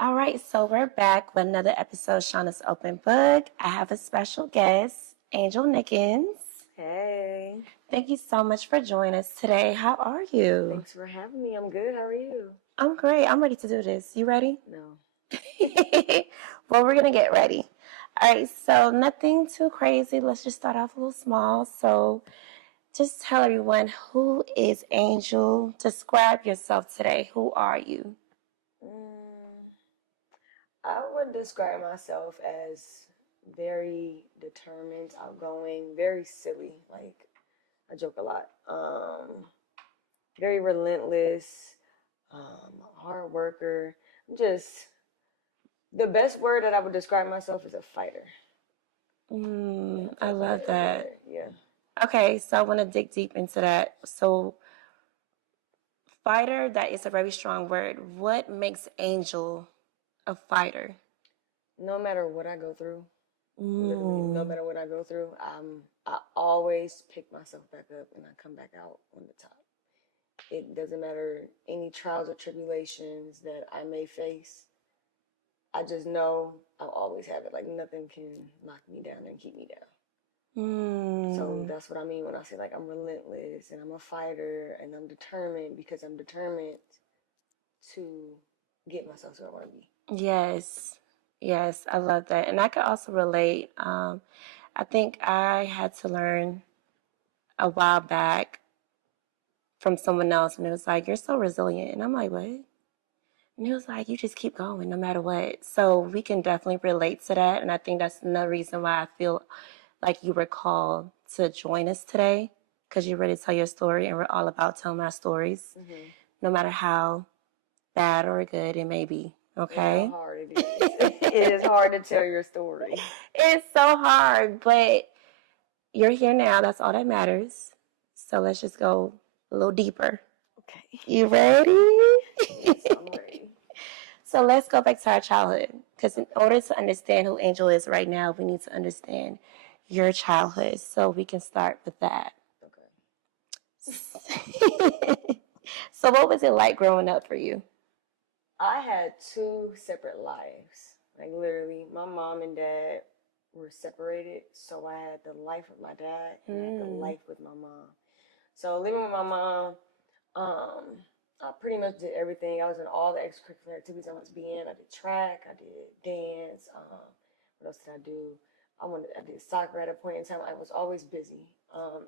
All right, so we're back with another episode of Shawna's Open Book. I have a special guest, Angel Nickens. Hey. Thank you so much for joining us today. How are you? Thanks for having me. I'm good. How are you? I'm great. I'm ready to do this. You ready? No. Well, we're going to get ready. All right, so nothing too crazy. Let's just start off a little small. So just tell everyone, who is Angel? Describe yourself today. Who are you? I would describe myself as very determined, outgoing, very silly. Like, I joke a lot. Very relentless, hard worker. The best word that I would describe myself is a fighter. I love that. Yeah. Okay, so I want to dig deep into that. So, fighter, that is a very strong word. What makes Angel a fighter? No matter what I go through, literally, no matter what I go through, I always pick myself back up and I come back out on the top. It doesn't matter any trials or tribulations that I may face. I just know I'll always have it. Like, nothing can knock me down and keep me down. So that's what I mean when I say, like, I'm relentless and I'm a fighter and I'm determined, because I'm determined to get myself to where I want to be. Yes, I love that. And I could also relate. I think I had to learn a while back from someone else, and it was like, you're so resilient. And I'm like, what? And it was like, you just keep going no matter what. So we can definitely relate to that. And I think that's another reason why I feel like you were called to join us today, because you're ready to tell your story, and we're all about telling our stories, no matter how bad or good it may be. Okay? How hard it is. It is hard to tell your story. It's so hard, but you're here now. That's all that matters. So let's just go a little deeper. Okay. You ready? Yes, I'm ready. So let's go back to our childhood, because in order to understand who Angel is right now, we need to understand your childhood. So we can start with that. Okay. So what was it like growing up for you? I had two separate lives. Like, literally, my mom and dad were separated, so I had the life with my dad and I had the life with my mom. So living with my mom, I pretty much did everything. I was in all the extracurricular activities I wanted to be in. I did track, I did dance. What else did I do? I did soccer at a point in time. I was always busy.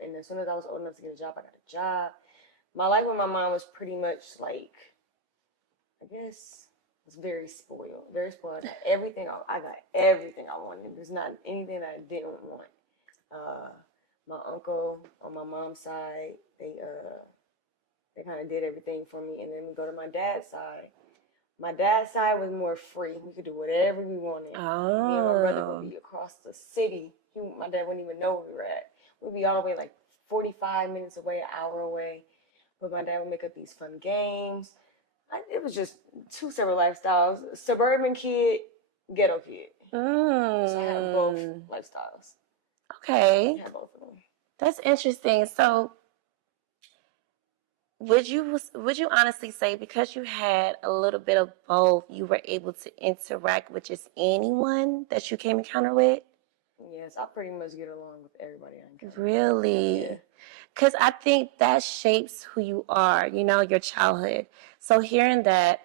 And as soon as I was old enough to get a job, I got a job. My life with my mom was pretty much like, I guess, was very spoiled. Very spoiled. I got everything I wanted. There's not anything that I didn't want. My uncle on my mom's side, they kind of did everything for me. And then we go to my dad's side. My dad's side was more free. We could do whatever we wanted. Oh. Me and my brother would be across the city. My dad wouldn't even know where we were at. We'd be all the way like 45 minutes away, an hour away. But my dad would make up these fun games. It was just two separate lifestyles. Suburban kid, ghetto kid. So I had both lifestyles. Okay. I had both of them. That's interesting. So would you honestly say, because you had a little bit of both, you were able to interact with just anyone that you came encounter with? Yes, I pretty much get along with everybody I encounter. Really? Yeah. Because I think that shapes who you are, your childhood. So hearing that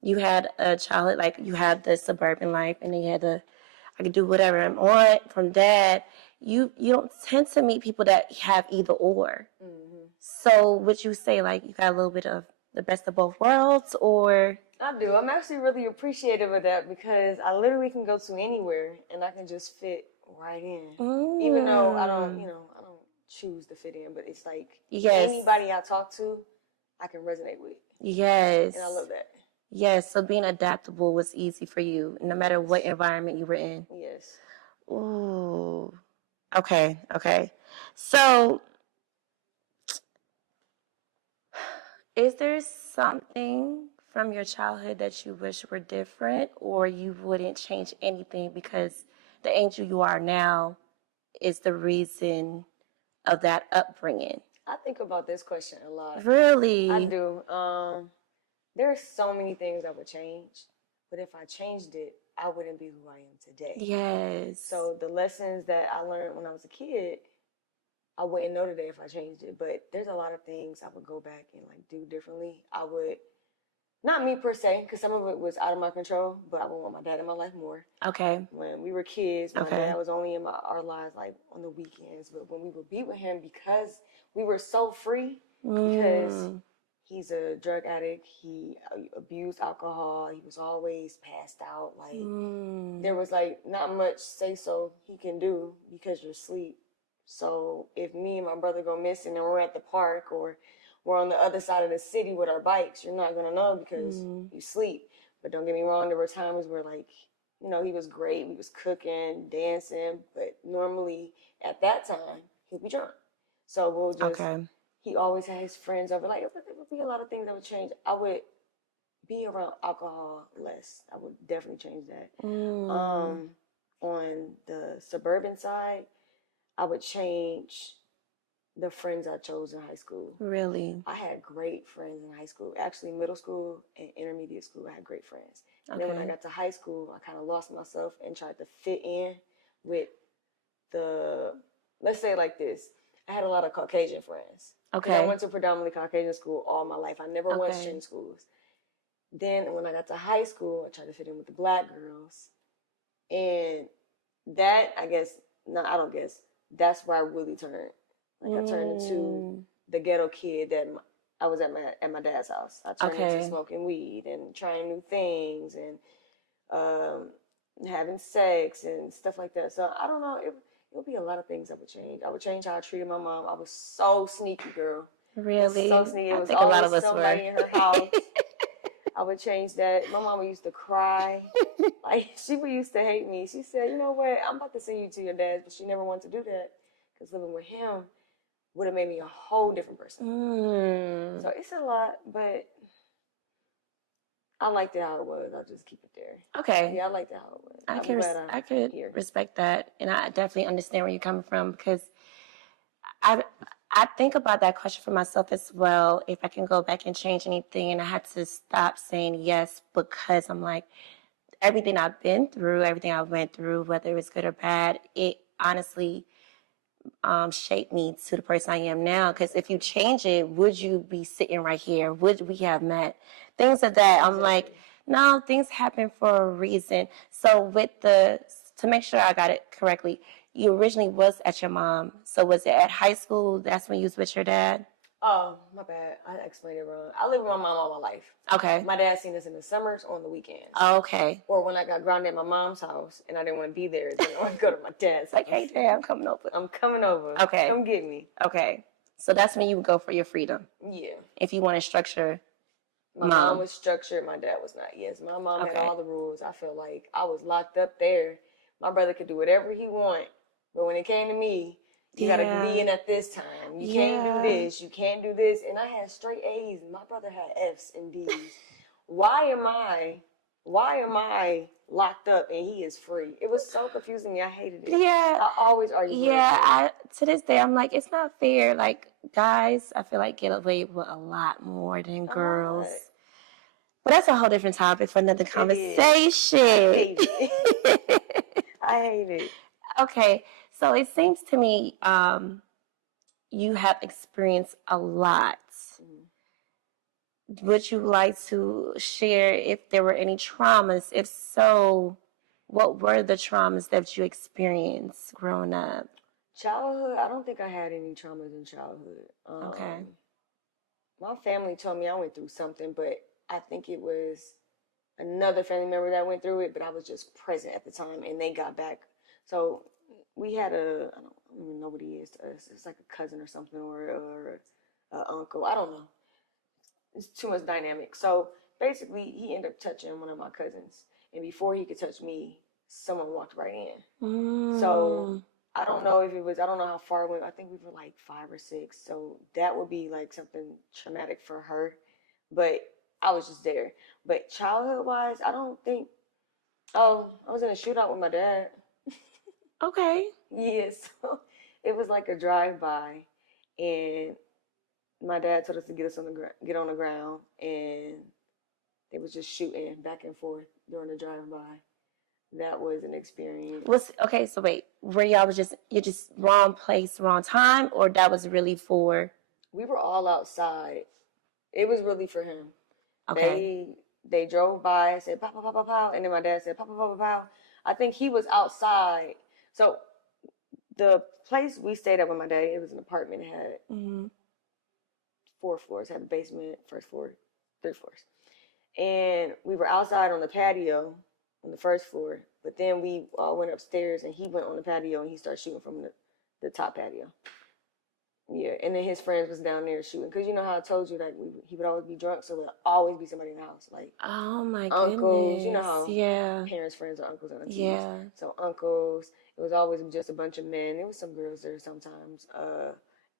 you had a childhood, like you had the suburban life, and then you had I could do whatever I want from dad, you don't tend to meet people that have either or. So would you say, like, you got a little bit of the best of both worlds, or? I do. I'm actually really appreciative of that, because I literally can go to anywhere and I can just fit right in. Even though I don't choose to fit in, but it's like, anybody I talk to, I can resonate with. Yes. And I love that. Yes, so being adaptable was easy for you, no matter what environment you were in. Yes. Ooh. Okay. So, is there something from your childhood that you wish were different, or you wouldn't change anything because the Angel you are now is the reason of that upbringing? I think about this question a lot. Really? I do. There's so many things I would change, but if I changed it, I wouldn't be who I am today. Yes. So the lessons that I learned when I was a kid, I wouldn't know today if I changed it. But there's a lot of things I would go back and like do differently. I would, not me per se, because some of it was out of my control, but I would want my dad in my life more. Okay. When we were kids, my Okay. dad was only in our lives like on the weekends. But when we would be with him, because we were so free, because he's a drug addict, he abused alcohol, he was always passed out. Like there was like not much say so he can do because you're asleep. So if me and my brother go missing and we're at the park or we're on the other side of the city with our bikes, you're not gonna know because you sleep. But don't get me wrong, there were times where like, you know, he was great, we was cooking, dancing, but normally at that time he'd be drunk. So we'll just he always had his friends over. Like there would be a lot of things that would change. I would be around alcohol less. I would definitely change that. On the suburban side, I would change the friends I chose in high school. Really? I had great friends in high school. Actually, middle school and intermediate school, I had great friends. And then when I got to high school, I kind of lost myself and tried to fit in with the, let's say it like this. I had a lot of Caucasian friends. Okay. I went to predominantly Caucasian school all my life. I never went to change schools. Then when I got to high school, I tried to fit in with the black girls. And that, I guess, no, I don't guess, that's where I really turned. Like I turned into the ghetto kid that I was at my dad's house. I turned into smoking weed and trying new things and having sex and stuff like that. So I don't know. It would be a lot of things I would change. I would change how I treated my mom. I was so sneaky, girl. Really? So sneaky. It was always somebody in her house. I would change that. My mama used to cry. Like, she used to hate me. She said, you know what? I'm about to send you to your dad's, but she never wanted to do that because living with him would have made me a whole different person. So it's a lot, but I liked it how it was. I'll just keep it there. Okay. Yeah, I liked it how it was. I could respect that, and I definitely understand where you're coming from because I think about that question for myself as well. If I can go back and change anything, and I had to stop saying yes because I'm like, everything I've been through, everything I went through, whether it was good or bad, it honestly shaped me to the person I am now. Because if you change it, would you be sitting right here? Would we have met? Things of that. I'm like, no, things happen for a reason. So to make sure I got it correctly, you originally was at your mom. So was it at high school? That's when you was with your dad? Oh, my bad. I explained it wrong. I lived with my mom all my life. Okay. My dad seen us in the summers or on the weekends. Okay. Or when I got grounded at my mom's house and I didn't want to be there, then I would go to my dad's house. Like, hey, Dad, I'm coming over. I'm coming over. Okay. Come get me. Okay. So that's when you would go for your freedom. Yeah. If you want to structure. My mom was structured. My dad was not. Yes, my mom had all the rules. I feel like I was locked up there. My brother could do whatever he want. But when it came to me, you gotta be in at this time. You can't do this. You can't do this. And I had straight A's. And my brother had F's and D's. Why am I locked up and he is free? It was so confusing. I hated it. Yeah. I always argue with him. To this day, I'm like, it's not fair. Like, guys, I feel like get away with a lot more than girls. But that's a whole different topic for another conversation. I hate it. I hate it. Okay. So it seems to me you have experienced a lot. Would you like to share if there were any traumas? If so, what were the traumas that you experienced growing up? Childhood, I don't think I had any traumas in childhood. Okay. My family told me I went through something, but I think it was another family member that went through it, but I was just present at the time, and they got back. So we had I don't even know what he is to us. It's like a cousin or something, or an uncle. I don't know. It's too much dynamic. So basically, he ended up touching one of my cousins, and before he could touch me, someone walked right in. So I don't know if it was. I don't know how far it went. I think we were like 5 or 6. So that would be like something traumatic for her, but I was just there. But childhood-wise, I don't think. Oh, I was in a shootout with my dad. Okay. Yes. So it was like a drive-by, and my dad told us to get on the ground, and They was just shooting back and forth during the drive-by. That was an experience. Okay, so wait, were y'all you're just wrong place, wrong time, or that was really for? We were all outside. It was really for him. Okay. They drove by and said pow pow pow pow pow, and then my dad said pow pow pow pow pow. I think he was outside. So the place we stayed at with my daddy, it was an apartment. It had 4 floors. It had a basement, first floor, 3 floors, and we were outside on the patio on the first floor. But then we all went upstairs, and he went on the patio and he started shooting from the top patio. Yeah, and then his friends was down there shooting, because you know how I told you that he would always be drunk, so there'd always be somebody in the house, like Oh my uncles. You know goodness. how Yeah. parents' friends are uncles and aunties. Yeah. So uncles. It was always just a bunch of men. There was some girls there sometimes.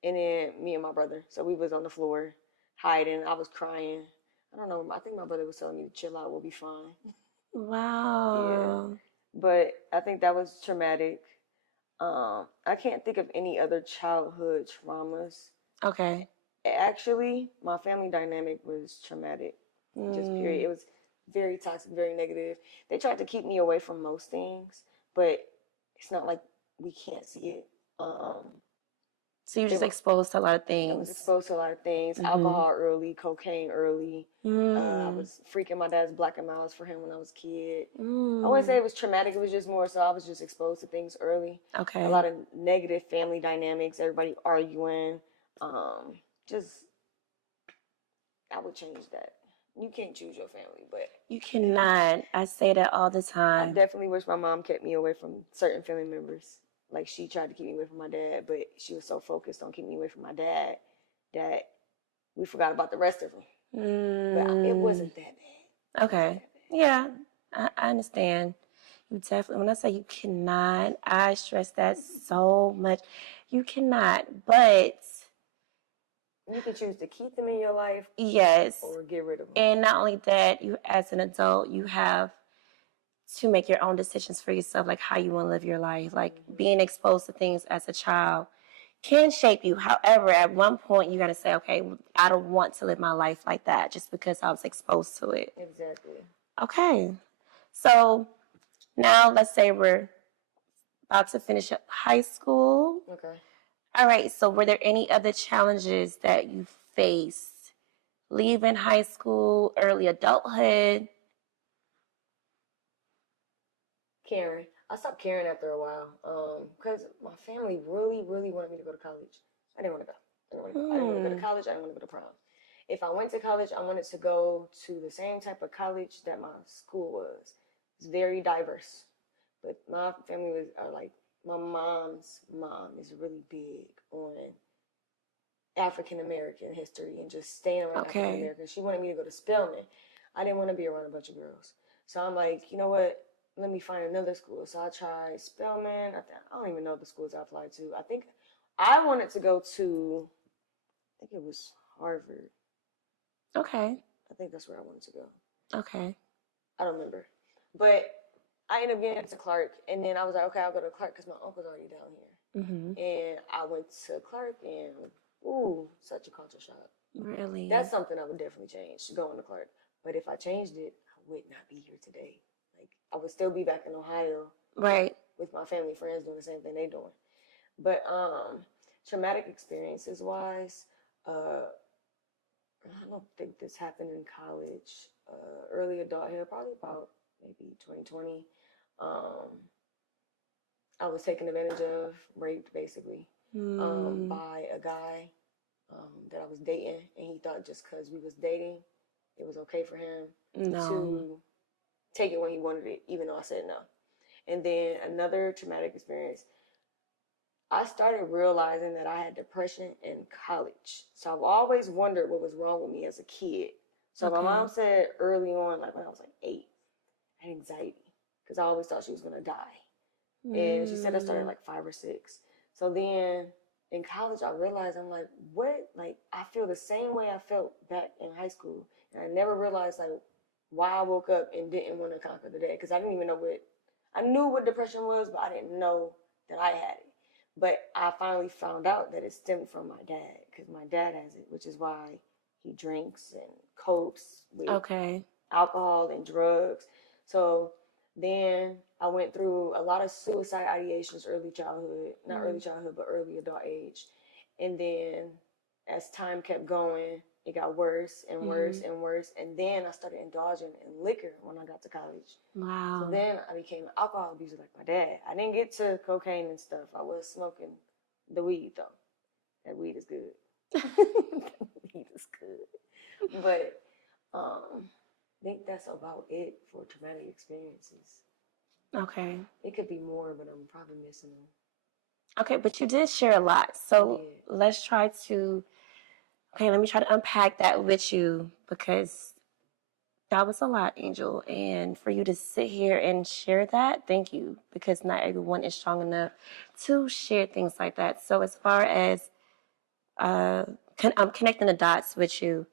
And then me and my brother. So we was on the floor hiding. I was crying. I don't know. I think my brother was telling me to chill out. We'll be fine. Wow. Yeah. But I think that was traumatic. I can't think of any other childhood traumas. Okay. Actually, my family dynamic was traumatic. Just period. It was very toxic, very negative. They tried to keep me away from most things, but it's not like we can't see it. So you're just exposed to a lot of things. I was exposed to a lot of things. Alcohol early, cocaine early. I was freaking my dad's Black and Miles for him when I was a kid. I wouldn't say it was traumatic. It was just more so I was just exposed to things early. Okay. A lot of negative family dynamics, everybody arguing. Just, I would change that. You can't choose your family, but you cannot. I say that all the time. I definitely wish my mom kept me away from certain family members. Like, she tried to keep me away from my dad, but she was so focused on keeping me away from my dad that we forgot about the rest of them. But it wasn't that bad. Okay. Yeah, I understand. You definitely, when I say you cannot, I stress that so much. You cannot, but you can choose to keep them in your life. Yes. Or get rid of them. And not only that, you as an adult, you have to make your own decisions for yourself, like how you want to live your life. Like being exposed to things as a child can shape you. However, at one point, you got to say, okay, I don't want to live my life like that just because I was exposed to it. Exactly. Okay. So now let's say we're about to finish up high school. Okay. All right. So were there any other challenges that you faced leaving high school, early adulthood? Caring. I stopped caring after a while because my family really, really wanted me to go to college. I didn't want to go. I didn't want to go to college. I didn't want to go to prom. If I went to college, I wanted to go to the same type of college that my school was. It's very diverse. But my family my mom's mom is really big on African American history and just staying around African American. She wanted me to go to Spelman. I didn't want to be around a bunch of girls. So I'm like, you know what? Let me find another school. So I tried Spelman. I don't even know the schools I applied to. I think I wanted to go to, I think it was Harvard. Okay. I think that's where I wanted to go. Okay. I don't remember. But I ended up getting to Clark. And then I was like, okay, I'll go to Clark because my uncle's already down here. And I went to Clark and, such a culture shock. Really? That's something I would definitely change, going to Clark. But if I changed it, I would not be here today. Like, I would still be back in Ohio. Right. With my family, friends doing the same thing they doing. But traumatic experiences wise, I don't think this happened in college. Early adulthood, probably about maybe 2020. I was taken advantage of, raped basically, by a guy that I was dating, and he thought just because we was dating, it was okay for him to take it when he wanted it, even though I said no. And then another traumatic experience, I started realizing that I had depression in college. So I've always wondered what was wrong with me as a kid. So my mom said early on, like when I was like 8, I had anxiety because I always thought she was going to die. And she said I started like 5 or 6. So then in college, I realized, I'm like, what? Like, I feel the same way I felt back in high school. And I never realized, like, why I woke up and didn't want to conquer the day. Because I didn't even know I knew what depression was, but I didn't know that I had it. But I finally found out that it stemmed from my dad, because my dad has it, which is why he drinks and copes with alcohol and drugs. So then I went through a lot of suicide ideations early childhood, not early childhood, but early adult age. And then as time kept going, it got worse and worse and worse. And then I started indulging in liquor when I got to college. Wow. So then I became an alcohol abuser like my dad. I didn't get to cocaine and stuff. I was smoking the weed, though. That weed is good. Weed is good. But I think that's about it for traumatic experiences. Okay. It could be more, but I'm probably missing them. Okay, but you did share a lot. So let's try to, let me try to unpack that with you, because that was a lot, Angel. And for you to sit here and share that, thank you, because not everyone is strong enough to share things like that. So as far as I'm connecting the dots with you,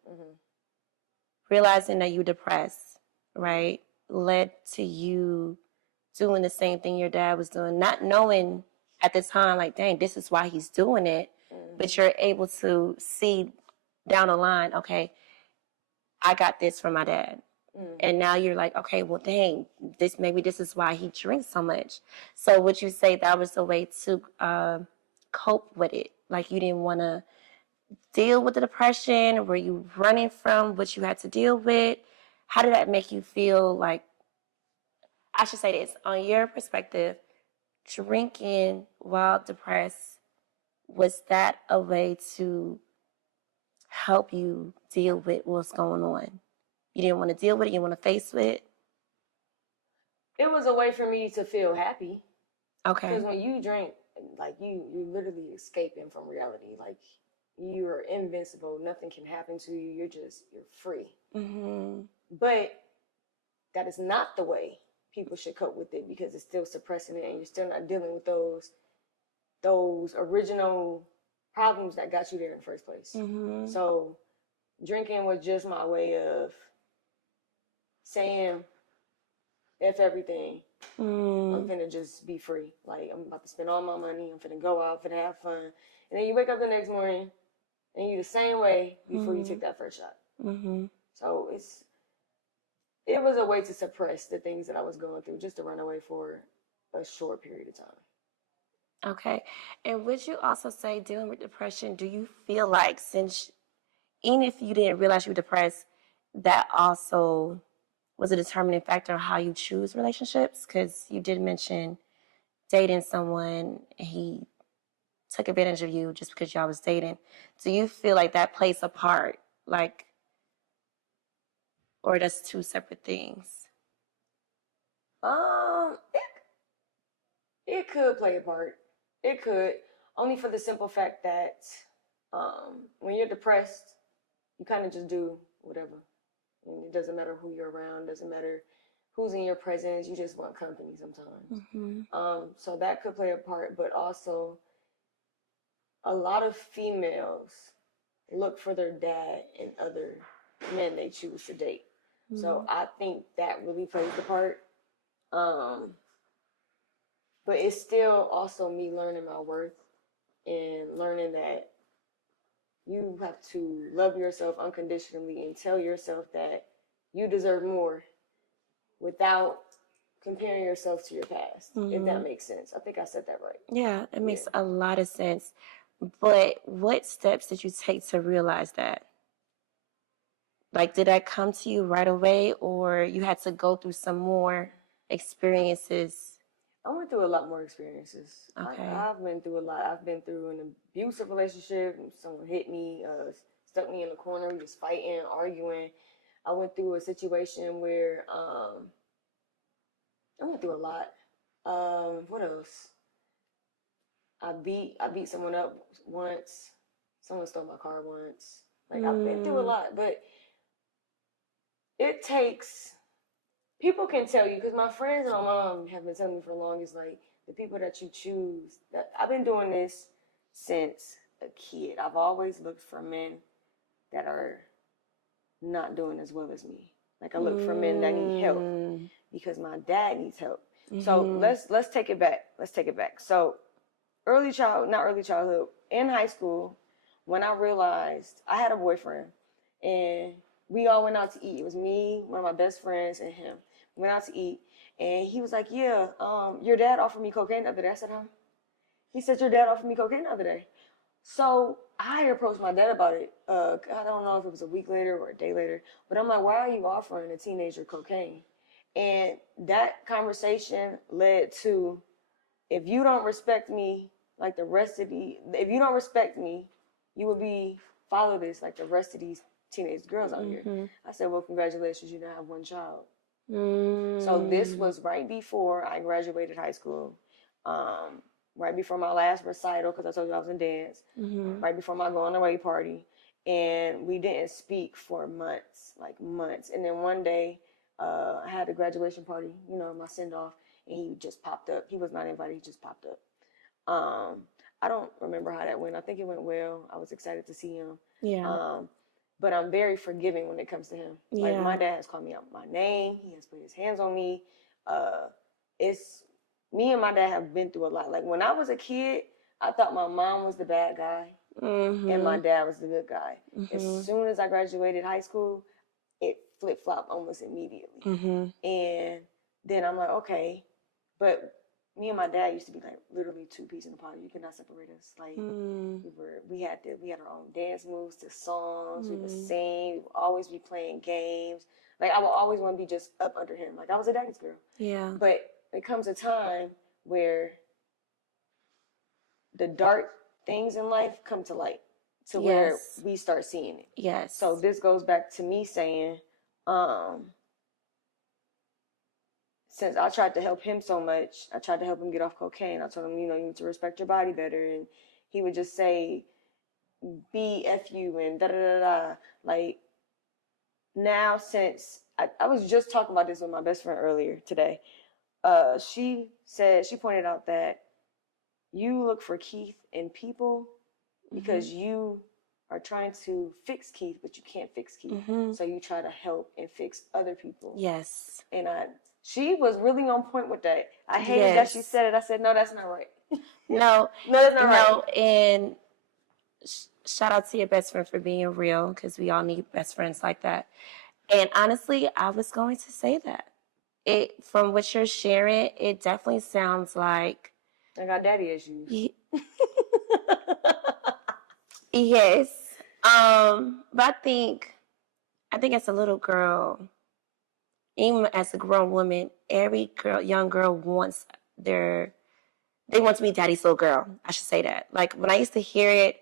realizing that you're depressed, right, led to you doing the same thing your dad was doing, not knowing at the time, like, dang, this is why he's doing it. But you're able to see down the line, okay, I got this from my dad. And now you're like, okay, well, dang, maybe this is why he drinks so much. So would you say that was a way to cope with it? Like, you didn't want to deal with the depression? Were you running from what you had to deal with? How did that make you feel? Like, I should say this, on your perspective, drinking while depressed, was that a way to help you deal with what's going on? You didn't want to deal with it? You want to face it? It was a way for me to feel happy. Okay. Because when you drink, like, you literally escaping from reality. Like, you're invincible. Nothing can happen to you. You're free. But that is not the way people should cope with it, because it's still suppressing it, and you're still not dealing with those original problems that got you there in the first place. So drinking was just my way of saying, F everything. I'm finna just be free. Like, I'm about to spend all my money. I'm finna go out, finna have fun. And then you wake up the next morning and you the same way before you took that first shot. So it was a way to suppress the things that I was going through, just to run away for a short period of time. Okay. And would you also say, dealing with depression, do you feel like, since even if you didn't realize you were depressed, that also was a determining factor on how you choose relationships? Because you did mention dating someone and he took advantage of you just because y'all was dating. Do you feel like that plays a part? Like, or that's two separate things? It could play a part. It could, only for the simple fact that when you're depressed, you kind of just do whatever. And it doesn't matter who you're around, doesn't matter who's in your presence. You just want company sometimes. So that could play a part, but also a lot of females look for their dad in other men they choose to date. So I think that really plays the part. But it's still also me learning my worth and learning that you have to love yourself unconditionally and tell yourself that you deserve more without comparing yourself to your past, if that makes sense. I think I said that right. Yeah, it makes a lot of sense. But what steps did you take to realize that? Like, did that come to you right away, or you had to go through some more experiences? I went through a lot more experiences. Okay. I've been through a lot. I've been through an abusive relationship. Someone hit me, stuck me in the corner. We was fighting, arguing. I went through a situation where I went through a lot. What else? I beat someone up once. Someone stole my car once. Like, I've been through a lot, but it takes, people can tell you, because my friends and my mom have been telling me for the longest, like, the people that you choose, that I've been doing this since a kid. I've always looked for men that are not doing as well as me. Like, I look for men that need help because my dad needs help. So let's take it back. So not early childhood, in high school, when I realized I had a boyfriend and we all went out to eat. It was me, one of my best friends, and him. We went out to eat, and he was like, yeah, your dad offered me cocaine the other day. I said, huh? He said, your dad offered me cocaine the other day. So I approached my dad about it. I don't know if it was a week later or a day later, but I'm like, why are you offering a teenager cocaine? And that conversation led to, if you don't respect me like the rest of if you don't respect me, you will follow this like the rest of these teenage girls out here. I said, well, congratulations, you now have one child. So this was right before I graduated high school, right before my last recital, because I told you I was in dance, right before my going away party. And we didn't speak for months, like months. And then one day, I had a graduation party, my send off, and he just popped up. He was not invited, he just popped up. I don't remember how that went. I think it went well. I was excited to see him. Yeah. But I'm very forgiving when it comes to him. Like, my dad has called me out by my name. He has put his hands on me. It's me and my dad have been through a lot. Like, when I was a kid, I thought my mom was the bad guy and my dad was the good guy. As soon as I graduated high school, it flip-flopped almost immediately. And then I'm like, okay, but me and my dad used to be like literally two peas in a pod. You cannot separate us. Like we had our own dance moves to songs. We would sing. We would always be playing games. Like, I would always want to be just up under him. Like, I was a daddy's girl. Yeah. But it comes a time where the dark things in life come to light, to where we start seeing it. Yes. So this goes back to me saying, since I tried to help him so much, I tried to help him get off cocaine. I told him, you need to respect your body better. And he would just say, B, F you, and da-da-da-da. Like, now, since I was just talking about this with my best friend earlier today. She pointed out that you look for Keith in people because you are trying to fix Keith, but you can't fix Keith. So you try to help and fix other people. Yes. And she was really on point with that. I hated that she said it. I said, no, that's not right. No, that's not right. No, and shout out to your best friend for being real, because we all need best friends like that. And honestly, I was going to say that. From what you're sharing, it definitely sounds like I got daddy issues. Yes. But I think as a little girl, even as a grown woman, every young girl wants they want to be daddy's little girl. I should say that. Like, when I used to hear it,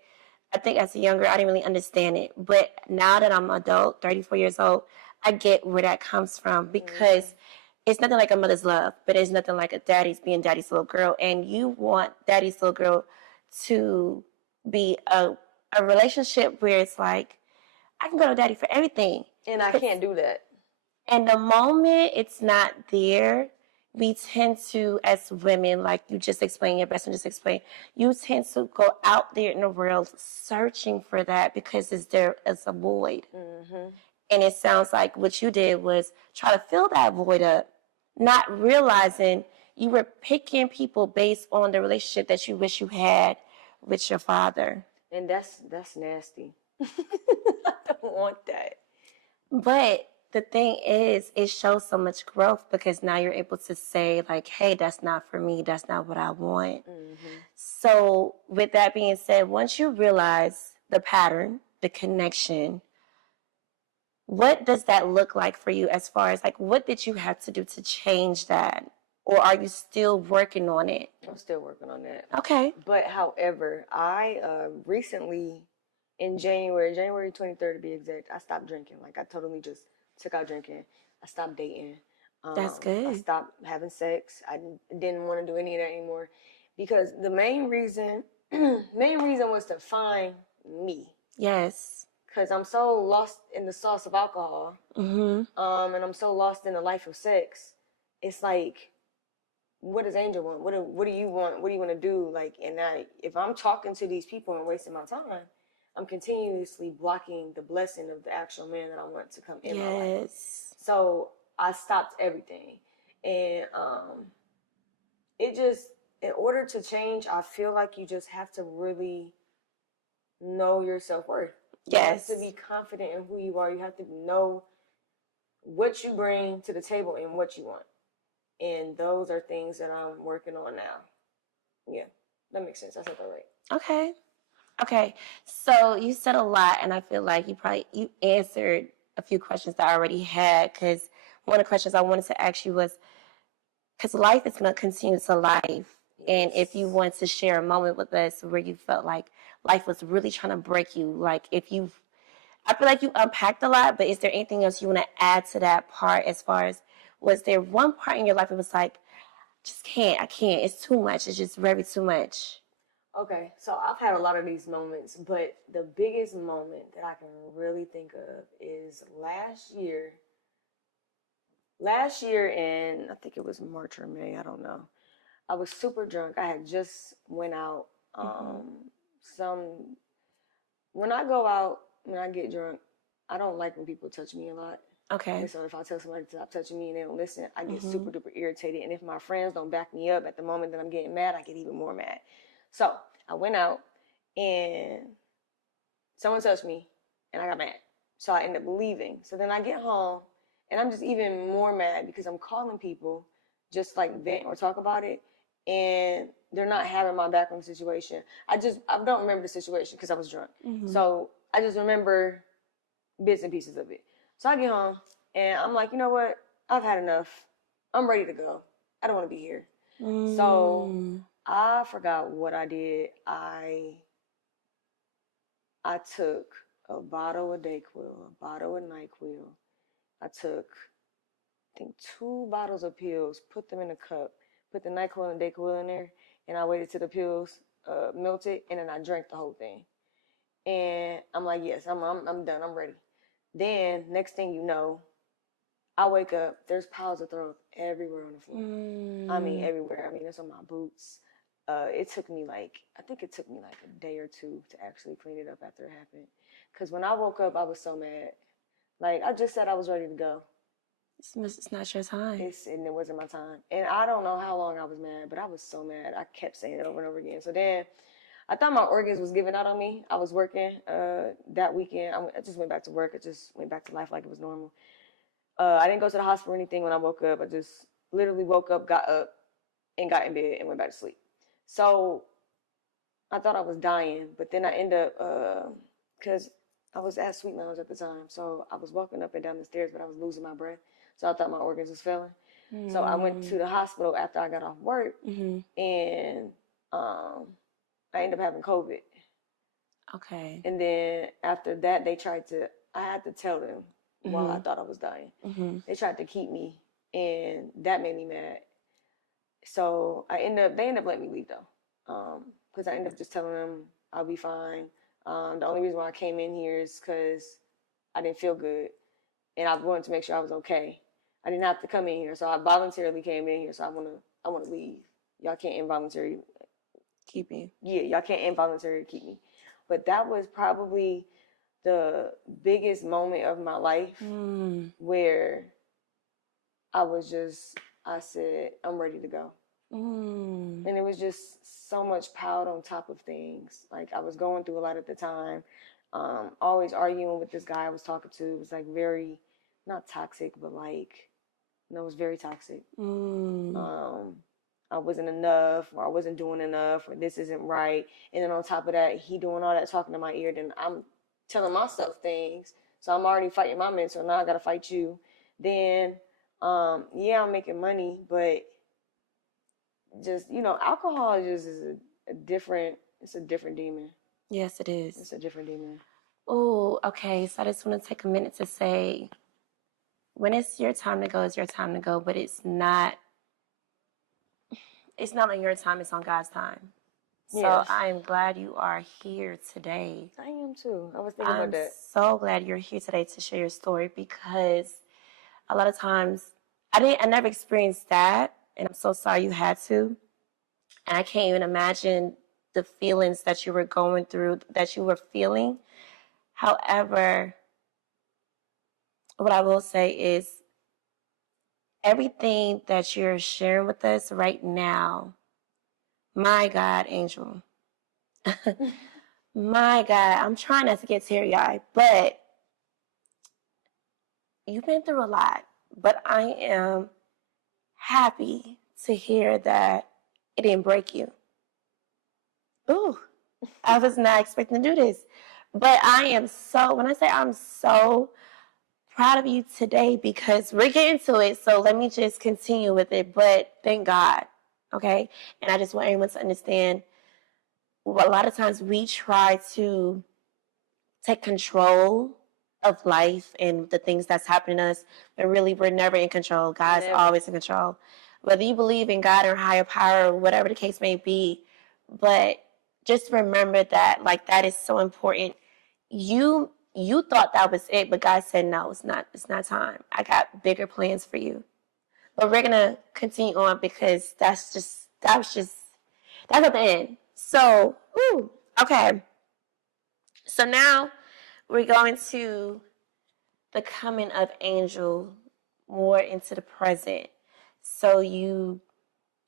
I think as a young girl, I didn't really understand it. But now that I'm an adult, 34 years old, I get where that comes from, because it's nothing like a mother's love, but it's nothing like a daddy's being daddy's little girl. And you want daddy's little girl to be a relationship where it's like, I can go to daddy for everything. And I can't do that. And the moment it's not there, we tend to, as women, like you just explained, your best friend just explained, you tend to go out there in the world searching for that because there is a void. And it sounds like what you did was try to fill that void up, not realizing you were picking people based on the relationship that you wish you had with your father. And that's nasty. I don't want that. But the thing is, it shows so much growth, because now you're able to say, like, hey, that's not for me. That's not what I want. So with that being said, once you realize the pattern, the connection, what does that look like for you, as far as, like, what did you have to do to change that? Or are you still working on it? I'm still working on that. Okay. But however, I recently, in January 23rd to be exact, I stopped drinking. Like, I totally just took out drinking. I stopped dating. That's good. I stopped having sex. I didn't want to do any of that anymore, because the main reason was to find me. Yes. Because I'm so lost in the sauce of alcohol, and I'm so lost in the life of sex. It's like, what does Angel want? What do you want? What do you want to do? Like, and if I'm talking to these people and wasting my time, I'm continuously blocking the blessing of the actual man that I want to come in my life. So I stopped everything. And in order to change, I feel like you just have to really know your self-worth. You have Yes. to be confident in who you are. You have to know what you bring to the table and what you want. And those are things that I'm working on now. Yeah, that makes sense. I said that right. Okay. Okay. So you said a lot, and I feel like you answered a few questions that I already had, because one of the questions I wanted to ask you was, because life is going to continue to life. And if you want to share a moment with us where you felt like life was really trying to break you, like I feel like you unpacked a lot, but is there anything else you want to add to that part, as far as, was there one part in your life that was like, I can't, it's too much, it's just very too much? Okay, so I've had a lot of these moments, but the biggest moment that I can really think of is last year. Last year in, I think it was March or May, I don't know. I was super drunk. I had just went out. Some When I go out, when I get drunk, I don't like when people touch me a lot. Okay. And so if I tell somebody to stop touching me and they don't listen, I get super duper irritated. And if my friends don't back me up at the moment that I'm getting mad, I get even more mad. So I went out and someone touched me and I got mad. So I ended up leaving. So then I get home and I'm just even more mad because I'm calling people just like vent or talk about it, and they're not having my back on the situation. I don't remember the situation because I was drunk. So I just remember bits and pieces of it. So I get home and I'm like, you know what? I've had enough. I'm ready to go. I don't want to be here. So I forgot what I did. I took a bottle of Dayquil, a bottle of NyQuil. I took, I think, 2 bottles of pills, put them in a cup, put the NyQuil and Dayquil in there, and I waited till the pills melted, and then I drank the whole thing. And I'm like, yes, I'm done. I'm ready. Then next thing you know, I wake up. There's piles of throw up everywhere on the floor. I mean, everywhere. I mean, it's on my boots. It took me I think it took me like a day or two to actually clean it up after it happened. Because when I woke up, I was so mad. Like, I just said I was ready to go. It's not your time. And it wasn't my time. And I don't know how long I was mad, but I was so mad. I kept saying it over and over again. So then I thought my organs was giving out on me. I was working that weekend. I just went back to work. I just went back to life like it was normal. I didn't go to the hospital or anything when I woke up. I just literally woke up, got up, and got in bed and went back to sleep. So I thought I was dying, but then I ended up, because I was at Sweet Lounge at the time. So I was walking up and down the stairs, but I was losing my breath. So I thought my organs was failing. So I went to the hospital after I got off work, and I ended up having COVID. Okay. And then after that, I had to tell them why I thought I was dying. They tried to keep me, and that made me mad. So they ended up letting me leave though, because I ended up just telling them I'll be fine. The only reason why I came in here is because I didn't feel good, and I wanted to make sure I was okay. I didn't have to come in here, so I voluntarily came in here. So I wanna leave. Y'all can't involuntarily keep me. Yeah, y'all can't involuntarily keep me. But that was probably the biggest moment of my life where I said, I'm ready to go. And it was just so much piled on top of things. Like, I was going through a lot at the time. Always arguing with this guy I was talking to. It was like very, not toxic, but like, it was very toxic. I wasn't enough, or I wasn't doing enough, or this isn't right. And then on top of that, he doing all that talking to my ear. Then I'm telling myself things. So I'm already fighting my mentor. Now I got to fight you. Then, yeah, I'm making money, but just, alcohol is a different demon. Yes, it is. It's a different demon. Oh, okay. So I just want to take a minute to say, when it's your time to go, it's your time to go, but it's not on your time, it's on God's time. So yes. I am glad you are here today. I am too. I was thinking about that. I'm so glad you're here today to share your story, because a lot of times I never experienced that, and I'm so sorry you had to. And I can't even imagine the feelings that you were going through, that you were feeling. However, what I will say is, everything that you're sharing with us right now, my God, Angel, My God, I'm trying not to get teary-eyed, but you've been through a lot. But I am happy to hear that it didn't break you. Ooh, I was not expecting to do this. But I am so, when I say I'm so proud of you today, because we're getting to it, so let me just continue with it. But thank God, okay? And I just want everyone to understand, a lot of times we try to take control of life and the things that's happening to us, but really we're never in control. God's Never. always in control. Whether you believe in God or higher power, or whatever the case may be, but just remember that, like, that is so important. You thought that was it, but God said no, it's not time. I got bigger plans for you. But we're gonna continue on because that's at the end. So, okay. So now we're going to the coming of Angel more into the present. So you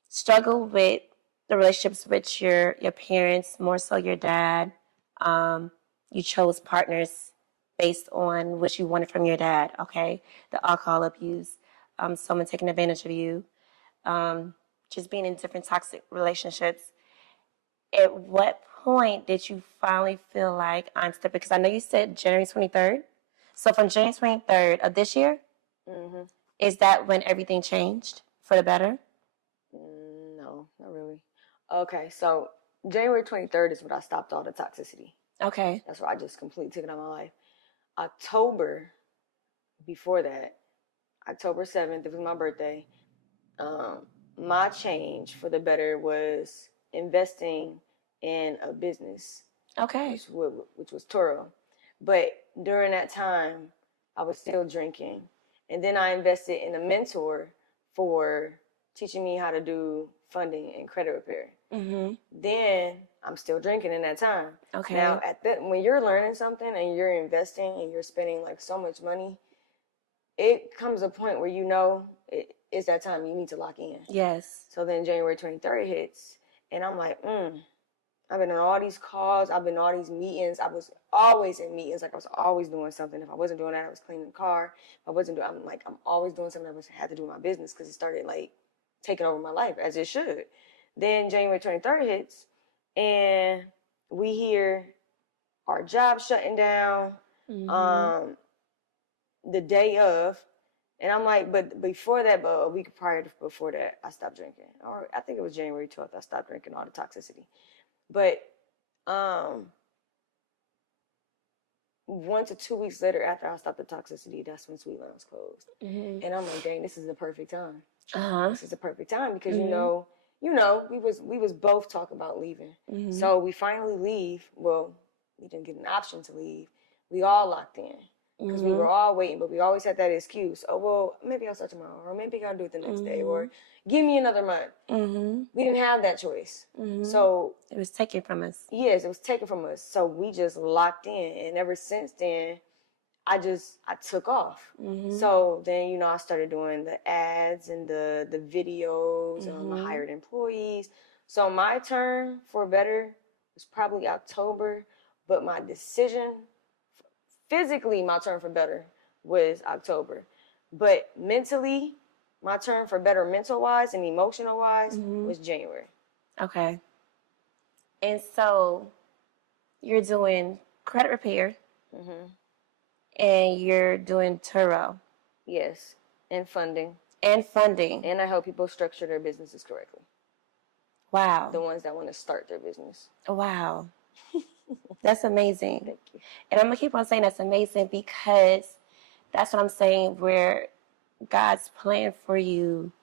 struggle with the relationships with your parents, more so your dad. You chose partners based on what you wanted from your dad, okay? The alcohol abuse, someone taking advantage of you, just being in different toxic relationships. At what point did you finally feel like I'm stepping? Because I know you said January 23rd. So from January 23rd of this year, is that when everything changed for the better? No, not really. Okay, so January 23rd is when I stopped all the toxicity. Okay. That's where I just completely took it out of my life. October, before that, October 7th, it was my birthday. My change for the better was investing in a business. Okay. Which was Toro. But during that time, I was still drinking. And then I invested in a mentor for teaching me how to do funding and credit repair. Then I'm still drinking in that time. Okay. Now, when you're learning something and you're investing and you're spending like so much money, it comes a point where you know it's that time you need to lock in. Yes. So then January 23rd hits, and I'm like, I've been on all these calls. I've been on all these meetings. I was always in meetings. Like I was always doing something. If I wasn't doing that, I was cleaning the car. If I wasn't doing, I'm always doing something that had to do with my business because it started like taking over my life as it should. Then January 23rd hits, and we hear our job shutting down. The day of, and I'm like, but before that, but a week prior before that, I stopped drinking. Or I think it was January 12th, I stopped drinking all the toxicity. But 1 to 2 weeks later, after I stopped the toxicity, that's when Sweet Lounge closed. And I'm like, dang, this is the perfect time. This is the perfect time because you know, we was both talking about leaving. So we finally leave. Well, we didn't get an option to leave. We all locked in. Because we were all waiting, but we always had that excuse. Oh, well, maybe I'll start tomorrow, or maybe I'll do it the next day, or give me another month. We didn't have that choice. So it was taken from us. Yes, it was taken from us. So we just locked in, and ever since then, I took off. So then, I started doing the ads and the videos, and I hired employees. So my turn for better was probably October, but my decision, physically, my turn for better was October. But mentally, my turn for better mental-wise and emotional-wise was January. Okay. And so you're doing credit repair and you're doing Turo. Yes, and funding. And funding. And I help people structure their businesses correctly. Wow. The ones that want to start their business. Wow. That's amazing. Thank you. And I'm going to keep on saying that's amazing because that's what I'm saying, where God's plan for you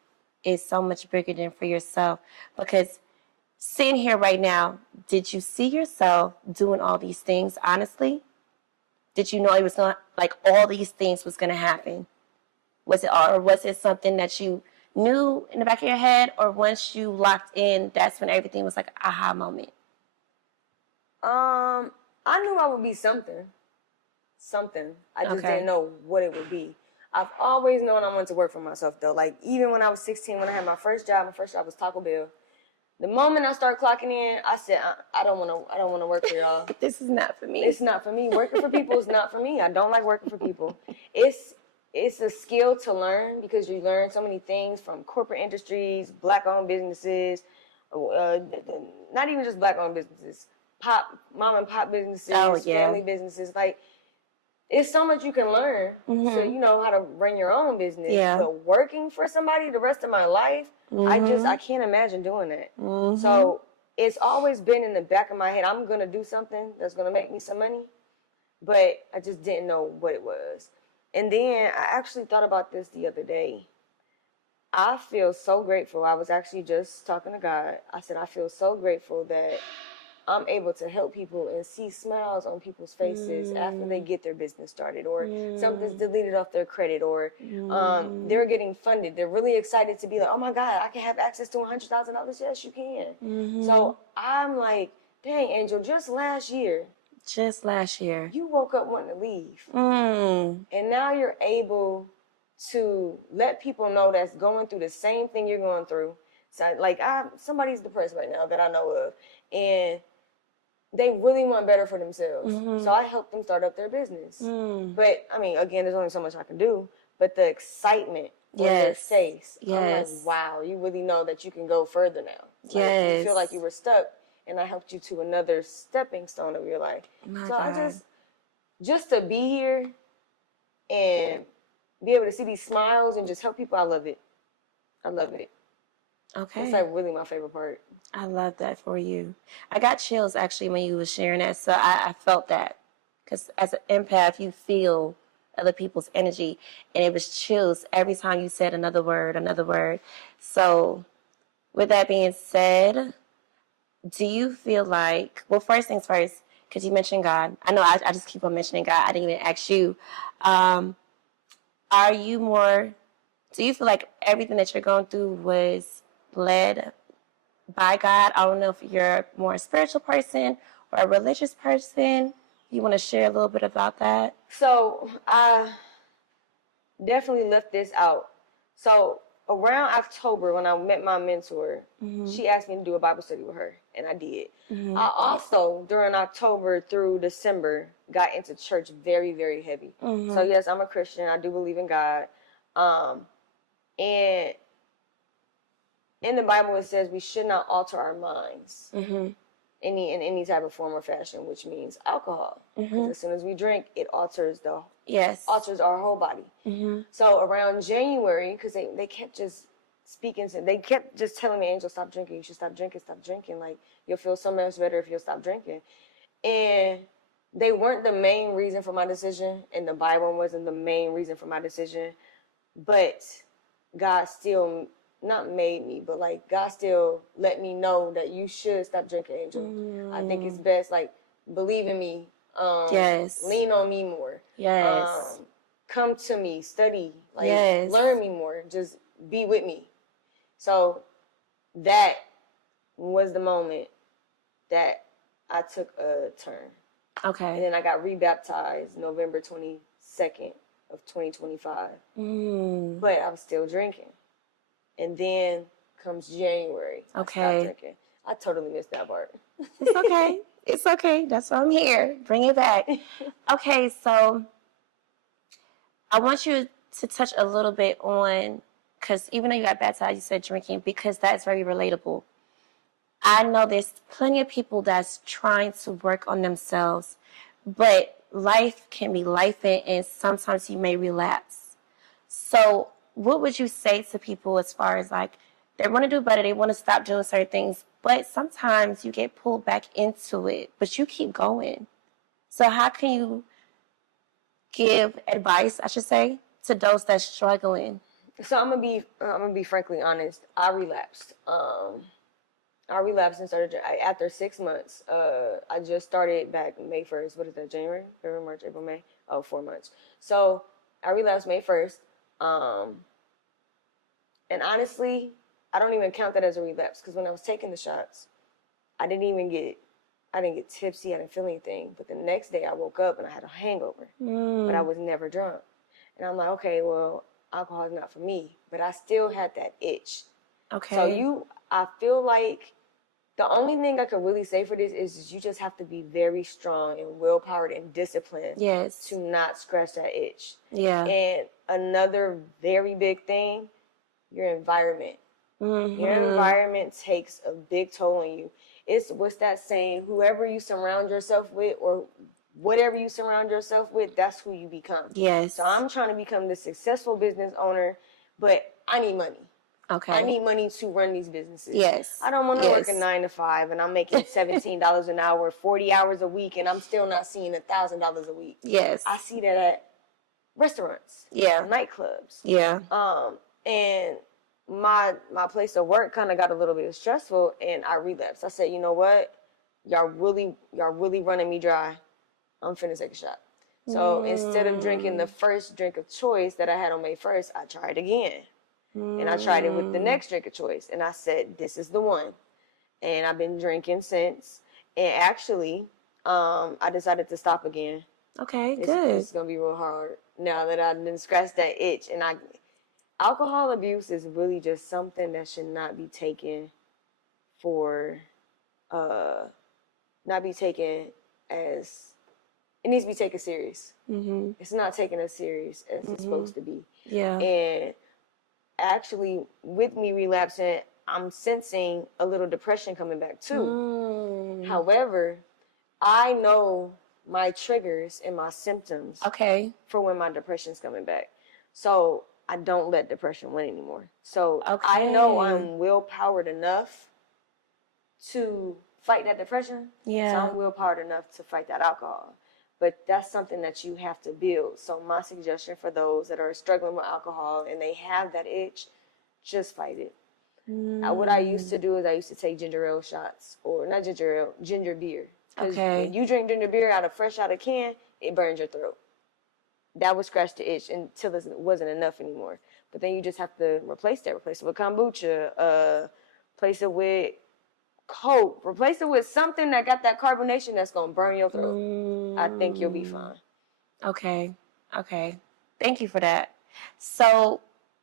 is so much bigger than for yourself. Because sitting here right now, did you see yourself doing all these things honestly? Did you know it was not like all these things was going to happen? Was it something that you knew in the back of your head, or once you locked in, that's when everything was like an aha moment? I knew I would be something. I just didn't know what it would be. I've always known I wanted to work for myself, though. Like, even when I was 16, when I had my first job was Taco Bell. The moment I start clocking in, I said, I don't want to work for y'all. This is not for me. It's not for me. Working for people is not for me. I don't like working for people. It's a skill to learn because you learn so many things from corporate industries, black-owned businesses, not even just black-owned businesses, mom and pop businesses, family businesses. Like, it's so much you can learn so you know how to run your own business. Yeah. But working for somebody the rest of my life, I can't imagine doing that. So it's always been in the back of my head, I'm going to do something that's going to make me some money. But I just didn't know what it was. And then I actually thought about this the other day. I feel so grateful. I was actually just talking to God. I said, I feel so grateful that I'm able to help people and see smiles on people's faces after they get their business started, or something's deleted off their credit, or they're getting funded. They're really excited to be like, oh my God, I can have access to $100,000. Yes, you can. So I'm like, dang, Angel, just last year, you woke up wanting to leave. And now you're able to let people know that's going through the same thing you're going through. So, like, somebody's depressed right now that I know of, and they really want better for themselves. So I help them start up their business. But, I mean, again, there's only so much I can do. But the excitement on their face, I'm like, wow, you really know that you can go further now. Like, you feel like you were stuck, and I helped you to another stepping stone of your life. I just to be here and be able to see these smiles and just help people, I love it. I love it. Okay. It's like really my favorite part. I love that for you. I got chills actually when you were sharing that. So I felt that because as an empath, you feel other people's energy, and it was chills every time you said another word, another word. So with that being said, do you feel like, well, first things first, because you mentioned God. I know I just keep on mentioning God. I didn't even ask you. Are you more, do you feel like everything that you're going through was led by God? I don't know if you're more a spiritual person or a religious person. You want to share a little bit about that? So I definitely left this out. So around October, when I met my mentor, she asked me to do a Bible study with her, and I did. I also, during October through December, got into church very, very heavy. So yes, I'm a Christian. I do believe in God. And in the Bible, it says we should not alter our minds in any type of form or fashion, which means alcohol. Because as soon as we drink, it alters alters our whole body. So around January, because they kept just speaking, they kept just telling me, Angel, stop drinking. You should stop drinking. Like, you'll feel so much better if you'll stop drinking. And they weren't the main reason for my decision, and the Bible wasn't the main reason for my decision, but God still not made me, but like God still let me know that you should stop drinking, Angel. I think it's best, like, believe in me. Lean on me more. Come to me, study, like learn me more. Just be with me. So that was the moment that I took a turn. Okay. And then I got rebaptized November 22nd of 2025. But I was still drinking. And then comes January. Okay. I stopped drinking. I totally missed that part. It's okay. It's okay. That's why I'm here. Bring it back. Okay, so I want you to touch a little bit on, because even though you got baptized, you said drinking, because that's very relatable. I know there's plenty of people that's trying to work on themselves, but life can be lifing, and sometimes you may relapse. So what would you say to people as far as, like, they want to do better, they want to stop doing certain things, but sometimes you get pulled back into it, but you keep going. So how can you give advice, I should say, to those that's struggling? So I'm gonna be frankly honest. I relapsed. And started after 6 months. I just started back May 1st. What is that? January, February, March, April, May. 4 months. So I relapsed May 1st. And honestly, I don't even count that as a relapse, because when I was taking the shots, I didn't get tipsy. I didn't feel anything. But the next day I woke up and I had a hangover, but I was never drunk. And I'm like, okay, well, alcohol is not for me, but I still had that itch. Okay. So I feel like The only thing I could really say for this is you just have to be very strong and willpowered and disciplined Yes. to not scratch that itch. Yeah. And another very big thing, your environment. Mm-hmm. Your environment takes a big toll on you. It's, what's that saying? Whoever you surround yourself with, or whatever you surround yourself with, that's who you become. Yes. So I'm trying to become the successful business owner, but I need money. Okay. I need money to run these businesses. Yes. I don't want to work a 9 to 5 and I'm making $17 an hour, 40 hours a week, and I'm still not seeing $1,000 a week. Yes. I see that at restaurants. Yeah. Nightclubs. Yeah. And my place of work kind of got a little bit stressful, and I relapsed. I said, you know what? Y'all really running me dry. I'm finna take a shot. So instead of drinking the first drink of choice that I had on May 1st, I tried again. And I tried it with the next drink of choice. And I said, this is the one. And I've been drinking since. And actually, I decided to stop again. Okay, good. It's going to be real hard now that I didn't scratch that itch. And alcohol abuse is really just something that should not be taken for, not be taken as, it needs to be taken serious. Mm-hmm. It's not taken as serious as it's supposed to be. Yeah. And actually, with me relapsing, I'm sensing a little depression coming back too. However, I know my triggers and my symptoms for when my depression's coming back. So I don't let depression win anymore. So I know I'm willpowered enough to fight that depression. Yeah. So I'm willpowered enough to fight that alcohol. But that's something that you have to build. So my suggestion for those that are struggling with alcohol and they have that itch, just fight it. What I used to do is I used to take ginger ale shots, or not ginger ale, ginger beer. Because when you drink ginger beer fresh out of can, it burns your throat. That would scratch the itch until it wasn't enough anymore. But then you just have to replace that. Replace it with kombucha, replace it with Coke, replace it with something that got that carbonation that's going to burn your throat. I think you'll be fine. Okay. Thank you for that. So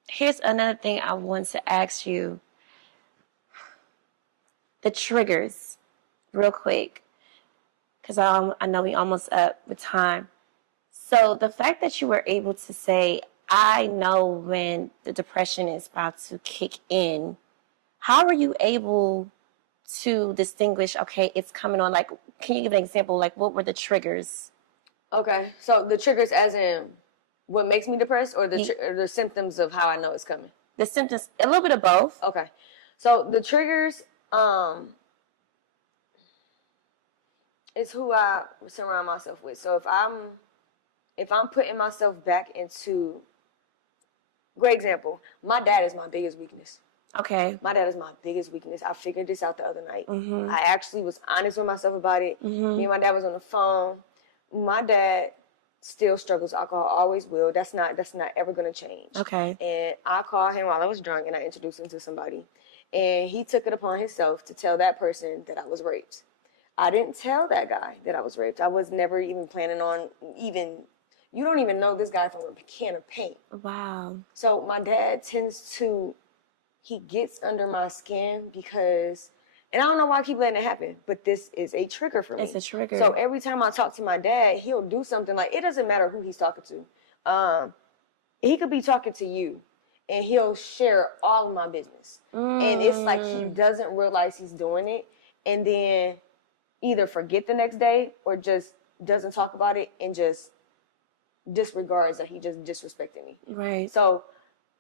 here's another thing I want to ask you. The triggers, real quick, because I know we almost up with time. So the fact that you were able to say, I know when the depression is about to kick in, how are you able to distinguish, okay, it's coming on? Like, can you give an example? Like, what were the triggers? Okay, so the triggers as in what makes me depressed, or the symptoms of how I know it's coming? The symptoms, a little bit of both. Okay, so the triggers is who I surround myself with. So if I'm putting myself back into, great example, my dad is my biggest weakness. Okay. My dad is my biggest weakness. I figured this out the other night. I actually was honest with myself about it. Me and my dad was on the phone. My dad still struggles with alcohol, always will. That's not ever going to change. Okay. And I called him while I was drunk, and I introduced him to somebody. And he took it upon himself to tell that person that I was raped. I didn't tell that guy that I was raped. I was never even planning on you don't even know this guy from a can of paint. Wow. So my dad he gets under my skin because, and I don't know why I keep letting it happen, but this is a trigger for me. It's a trigger. So every time I talk to my dad, he'll do something like, it doesn't matter who he's talking to. He could be talking to you, and he'll share all of my business. And it's like he doesn't realize he's doing it, and then either forget the next day or just doesn't talk about it and just disregards that he just disrespected me. Right. So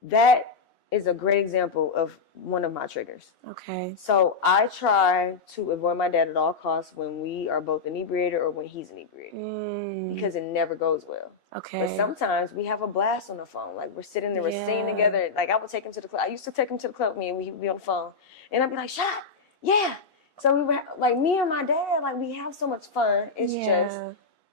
that is a great example of one of my triggers. Okay. So I try to avoid my dad at all costs when we are both inebriated or when he's inebriated, because it never goes well. Okay. But sometimes we have a blast on the phone. Like, we're sitting there, we're singing together. Like, I would take him to the club. I used to take him to the club with me, and we'd be on the phone. And I'd be like, shot, yeah. So we were, like, me and my dad, like, we have so much fun. It's just,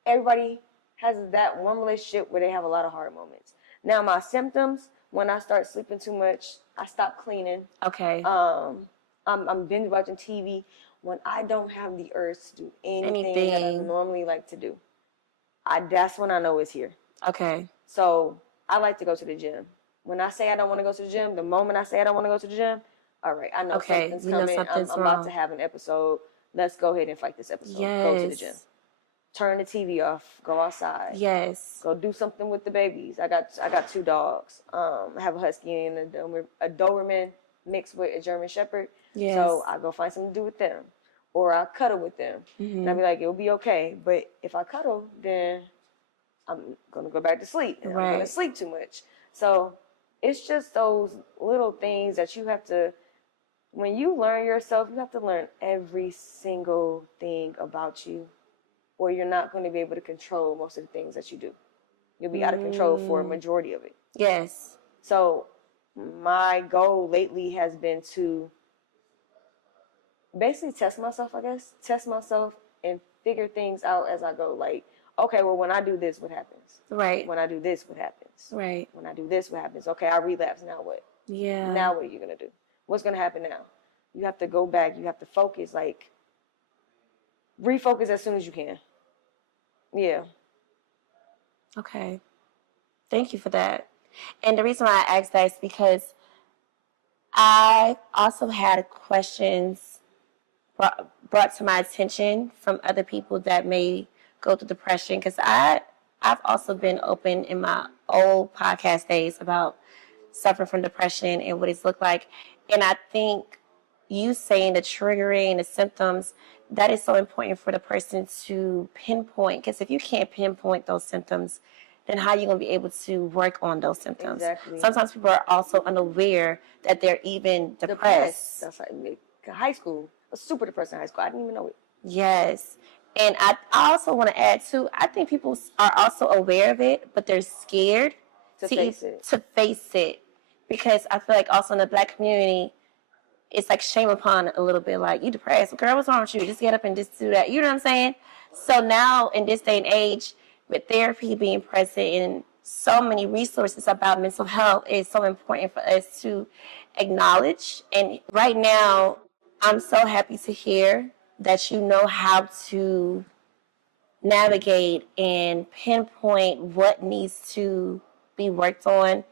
everybody has that one relationship where they have a lot of hard moments. Now, my symptoms, when I start sleeping too much, I stop cleaning. Okay. I'm binge watching TV. When I don't have the urge to do anything that I normally like to do, that's when I know it's here. Okay. So I like to go to the gym. When I say I don't want to go to the gym, the moment I say I don't want to go to the gym, all right, I know Okay, something's you know coming. I'm something's about to wrong. have an episode. Let's go ahead and fight this episode. Go to the gym. Yes. Turn the TV off. Go outside. Yes. Go do something with the babies. I got 2 dogs. I have a husky and a Doberman mixed with a German Shepherd. Yes. So I go find something to do with them, or I cuddle with them, and I be like, it'll be okay. But if I cuddle, then I'm gonna go back to sleep, and I'm gonna sleep too much. So it's just those little things that you have to. When you learn yourself, you have to learn every single thing about you, or you're not going to be able to control most of the things that you do. You'll be out of control for a majority of it. Yes. So my goal lately has been to basically test myself, I guess. Test myself and figure things out as I go. Like, okay, well, when I do this, what happens? Right. When I do this, what happens? Right. When I do this, what happens? Okay, I relapse. Now what? Yeah. Now what are you going to do? What's going to happen now? You have to go back. You have to focus. Like, refocus as soon as you can. Yeah. Okay. Thank you for that. And the reason why I asked that is because I also had questions brought to my attention from other people that may go through depression. Because I've also been open in my old podcast days about suffering from depression and what it's looked like. And I think you saying the triggering, the symptoms, that is so important for the person to pinpoint. Because if you can't pinpoint those symptoms, then how are you going to be able to work on those symptoms? Exactly. Sometimes people are also unaware that they're even depressed. That's like high school. I was super depressed in high school. I didn't even know it. Yes. And I also want to add, too, I think people are also aware of it, but they're scared to face it. Because I feel like also in the Black community, it's like shame upon a little bit, like, you depressed. Girl, what's wrong with you? Just get up and just do that. You know what I'm saying? So now, in this day and age, with therapy being present and so many resources about mental health, it's so important for us to acknowledge. And right now, I'm so happy to hear that you know how to navigate and pinpoint what needs to be worked on,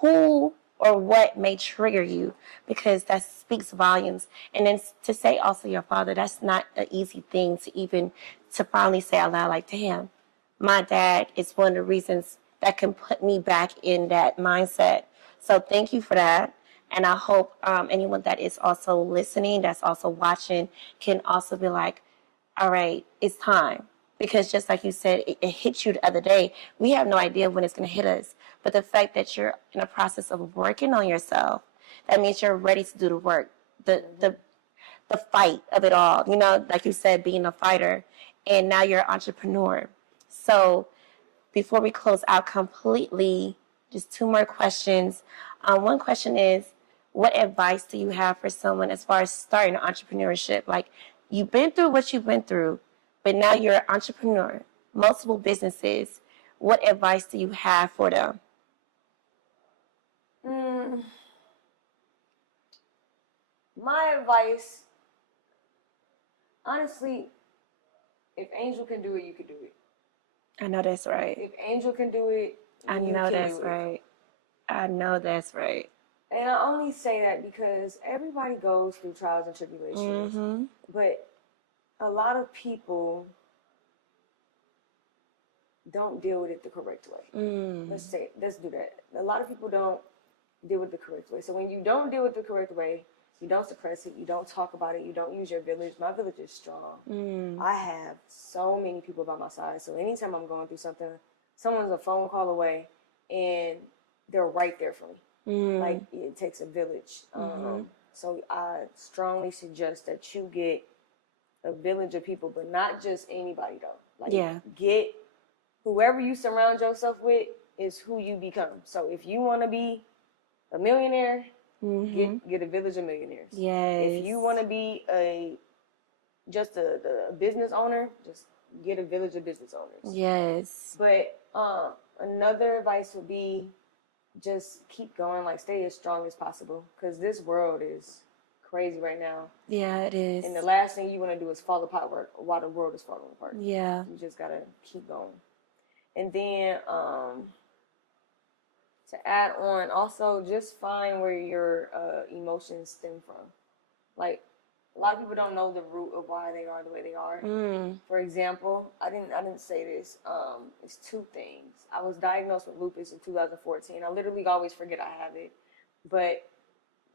who or what may trigger you, because that speaks volumes. And then to say also your father, that's not an easy thing to finally say out loud, like, damn, my dad is one of the reasons that can put me back in that mindset. So thank you for that. And I hope anyone that is also listening, that's also watching, can also be like, all right, it's time. Because just like you said, it hit you the other day. We have no idea when it's going to hit us. But the fact that you're in a process of working on yourself, that means you're ready to do the work, the fight of it all. You know, like you said, being a fighter. And now you're an entrepreneur. So before we close out completely, just 2 more questions. One question is, what advice do you have for someone as far as starting entrepreneurship? Like, you've been through what you've been through, but now you're an entrepreneur, multiple businesses. What advice do you have for them? My advice, honestly, if Angel can do it, you can do it. I know that's right. If Angel can do it, I know that's right. I know that's right. And I only say that because everybody goes through trials and tribulations. Mm-hmm. But a lot of people don't deal with it the correct way. Let's do that. A lot of people don't deal with it the correct way. So when you don't deal with it the correct way, you don't suppress it, you don't talk about it, you don't use your village. My village is strong. I have so many people by my side. So anytime I'm going through something, someone's a phone call away and they're right there for me. Like, it takes a village. So I strongly suggest that you get a village of people, but not just anybody though. Like, get whoever you surround yourself with is who you become. So if you want to be a millionaire, get a village of millionaires. Yes. If you want to be just a business owner, just get a village of business owners. Yes. But another advice would be just keep going, like stay as strong as possible, because this world is crazy right now. Yeah, it is. And the last thing you want to do is fall apart while the world is falling apart. Yeah. You just gotta keep going. And then To add on, also just find where your emotions stem from. Like, a lot of people don't know the root of why they are the way they are. For example, I didn't say this. It's two things. I was diagnosed with lupus in 2014. I literally always forget I have it, but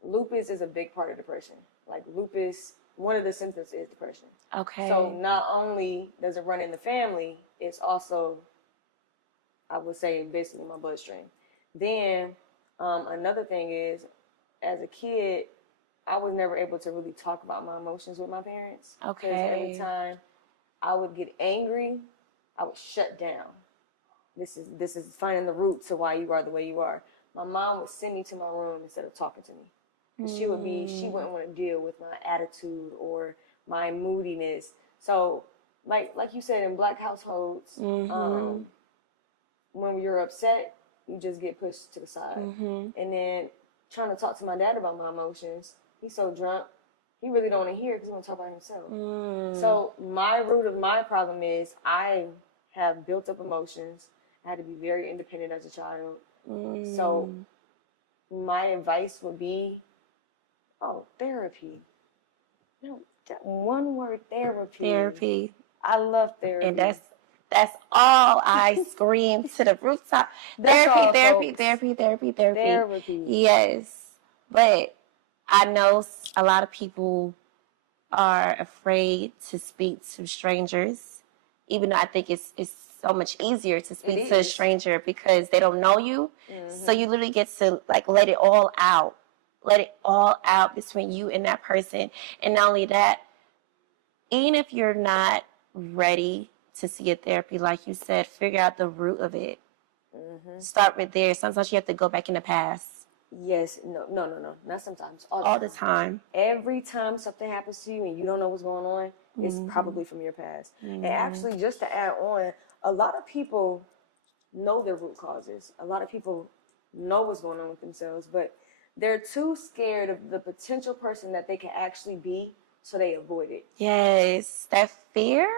lupus is a big part of depression. Like, lupus, one of the symptoms is depression. Okay. So not only does it run in the family, it's also, I would say, basically my bloodstream. Then another thing is, as a kid, I was never able to really talk about my emotions with my parents. Okay. Because every time I would get angry, I would shut down. This is finding the root to why you are the way you are. My mom would send me to my room instead of talking to me. She wouldn't want to deal with my attitude or my moodiness. So, like you said, in black households, when you're upset, you just get pushed to the side. And then trying to talk to my dad about my emotions, he's so drunk, he really don't want to hear because he want to talk about himself. So my root of my problem is I have built up emotions. I had to be very independent as a child. So my advice would be, therapy. No, that one word, therapy. Therapy. I love therapy. And that's all I scream to the rooftop. Therapy. Yes. But I know a lot of people are afraid to speak to strangers, even though I think it's so much easier to speak to a stranger because they don't know you. So you literally get to like let it all out between you and that person. And not only that, even if you're not ready to see a therapy, like you said, figure out the root of it. Start with there. Sometimes you have to go back in the past. Yes. No. Not sometimes. All the time. Every time something happens to you and you don't know what's going on, it's probably from your past. And actually, just to add on, a lot of people know their root causes. A lot of people know what's going on with themselves, but they're too scared of the potential person that they can actually be, so they avoid it. Yes. That fear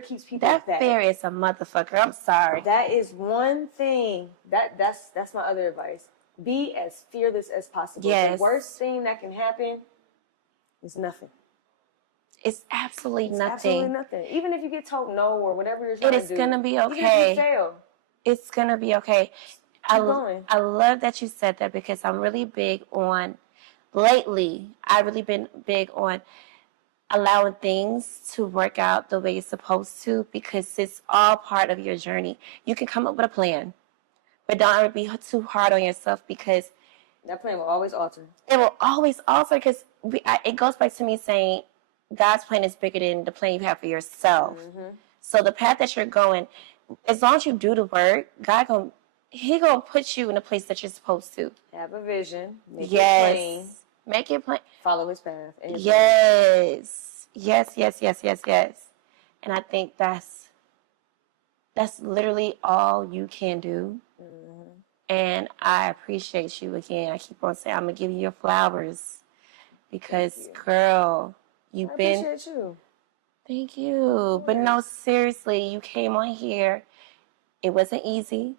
keeps people back. That fear is a motherfucker. I'm sorry. That is one thing. That's my other advice. Be as fearless as possible. Yes. The worst thing that can happen is nothing. It's absolutely nothing. Absolutely nothing. Even if you get told no or whatever you're trying to do. It is going to be okay. Even if you fail. It's going to be okay. Keep going. I love that you said that because I'm really big on, lately, I've really been big on allowing things to work out the way it's supposed to because it's all part of your journey. You can come up with a plan, but don't ever be too hard on yourself because that plan will always alter. It will always alter because it goes back to me saying God's plan is bigger than the plan you have for yourself. So the path that you're going, as long as you do the work, He gonna put you in the place that you're supposed to. Have a vision. Make it plain. Make it plain. Follow His path. Yes. And I think that's literally all you can do. And I appreciate you again. I keep on saying I'm gonna give you your flowers because, girl, I appreciate you. Thank you. But no, seriously, you came on here. It wasn't easy,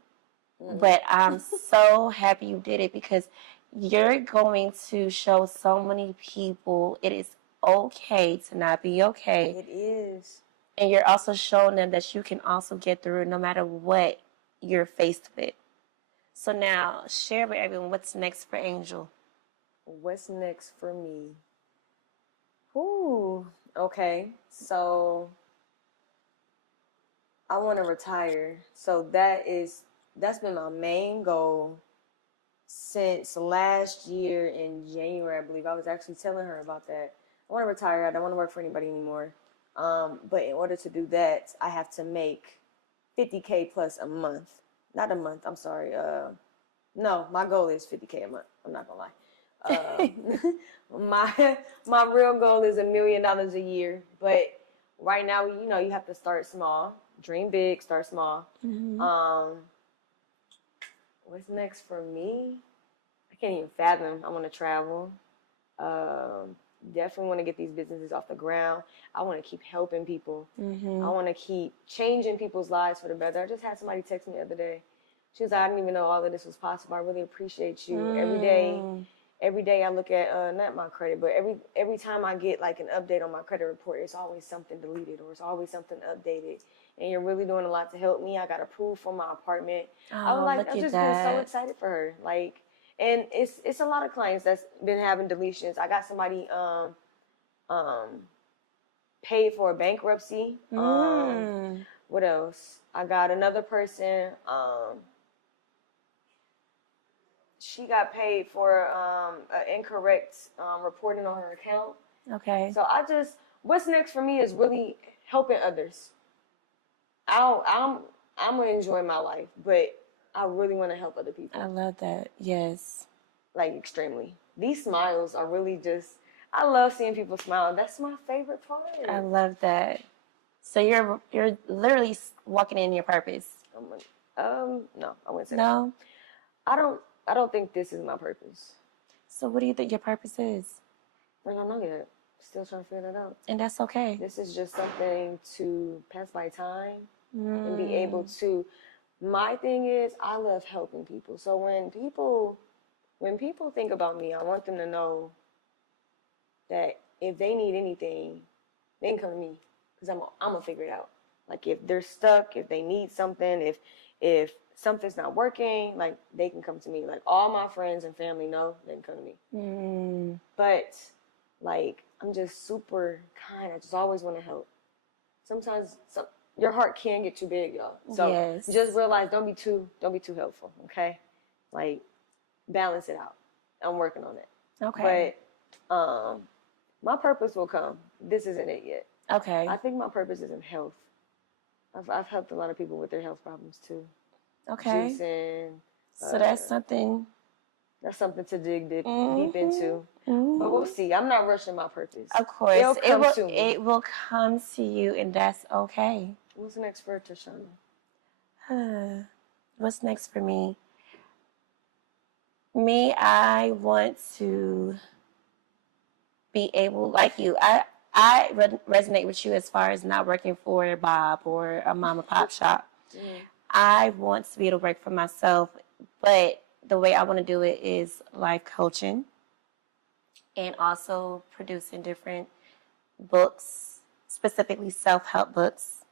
but I'm so happy you did it because you're going to show so many people it is okay to not be okay. It is. And you're also showing them that you can also get through no matter what you're faced with. So now, share with everyone what's next for Angel. What's next for me? Ooh, okay. So I want to retire. So that's been my main goal since last year in January, I believe. I was actually telling her about that. I want to retire. I don't want to work for anybody anymore. But in order to do that, I have to make $50K plus a month. Not a month, I'm sorry. No, my goal is $50K a month. I'm not gonna lie. My real goal is $1 million a year. But right now, you have to start small. Dream big, start small. What's next for me? I can't even fathom. I want to travel. Definitely want to get these businesses off the ground. I want to keep helping people. I want to keep changing people's lives for the better. I just had somebody text me the other day. She was like, I didn't even know all of this was possible. I really appreciate you. Every day I look at not my credit, but every time I get like an update on my credit report, it's always something deleted or it's always something updated. And you're really doing a lot to help me. I got approved for my apartment. I was like, I've just been so excited for her. Like, and it's a lot of clients that's been having deletions. I got somebody paid for a bankruptcy. What else? I got another person. She got paid for an incorrect reporting on her account. Okay. So what's next for me is really helping others. I'm gonna enjoy my life, but I really want to help other people. I love that. Yes. Like extremely. These smiles are really just. I love seeing people smile. That's my favorite part. I love that. So you're literally walking in your purpose. No, I wouldn't say no. That. I don't think this is my purpose. So what do you think your purpose is? I don't know yet. Still trying to figure that out. And that's okay. This is just something to pass my time and be able to. My thing is, I love helping people. So when people think about me, I want them to know that if they need anything, they can come to me because I'm gonna figure it out. Like if they're stuck, if they need something, if something's not working, like they can come to me. Like all my friends and family know they can come to me. But like I'm just super kind. I just always want to help. Sometimes your heart can get too big, y'all. So just realize don't be too helpful. Okay, like balance it out. I'm working on it. Okay. But my purpose will come. This isn't it yet. Okay. I think my purpose is in health. I've helped a lot of people with their health problems too. Okay. Juicing. So that's something. That's something to dig deep into. But we'll see. I'm not rushing my purpose. Of course. It will come to you, and that's okay. What's next for Shawna? What's next for me? I want to be able, like you, I resonate with you as far as not working for Bob or a mom and pop shop. I want to be able to work for myself, but the way I want to do it is life coaching and also producing different books, specifically self-help books.